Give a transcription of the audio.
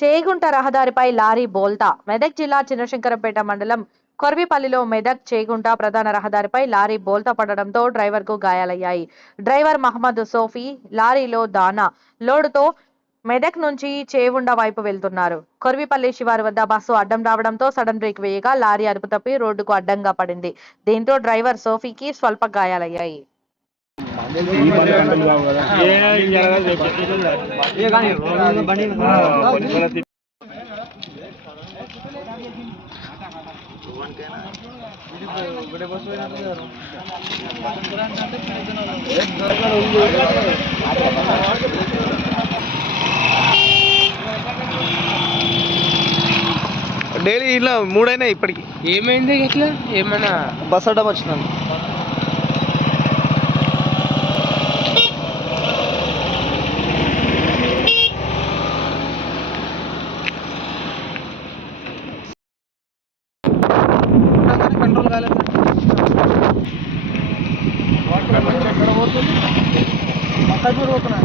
చేగుంట రహదారిపై లారీ బోల్తా. మెదక్ జిల్లా చిన్నశంకరంపేట మండలం కొర్విపల్లిలో మెదక్ చేగుంట ప్రధాన రహదారిపై లారీ బోల్తా పడడంతో డ్రైవర్కు గాయాలయ్యాయి. డ్రైవర్ మహమ్మద్ సోఫీ లారీలో దానా లోడుతో మెదక్ నుంచి చేవుండ వైపు వెళ్తున్నారు. కొర్విపల్లి శివారు వద్ద బస్సు అడ్డం రావడంతో సడన్ బ్రేక్ వేయగా లారీ అదుపు తప్పి రోడ్డుకు అడ్డంగా పడింది. దీంతో డ్రైవర్ సోఫీకి స్వల్ప గాయాలయ్యాయి. డైలీ ఇలా మూడైనా ఇప్పటికి ఏమైంది ఇట్లా ఏమన్నా బస్ అడ్డం వచ్చినాను. కంట్రోల్ కాలేదు. ఎక్కడ పోతుంది? పోతున్నా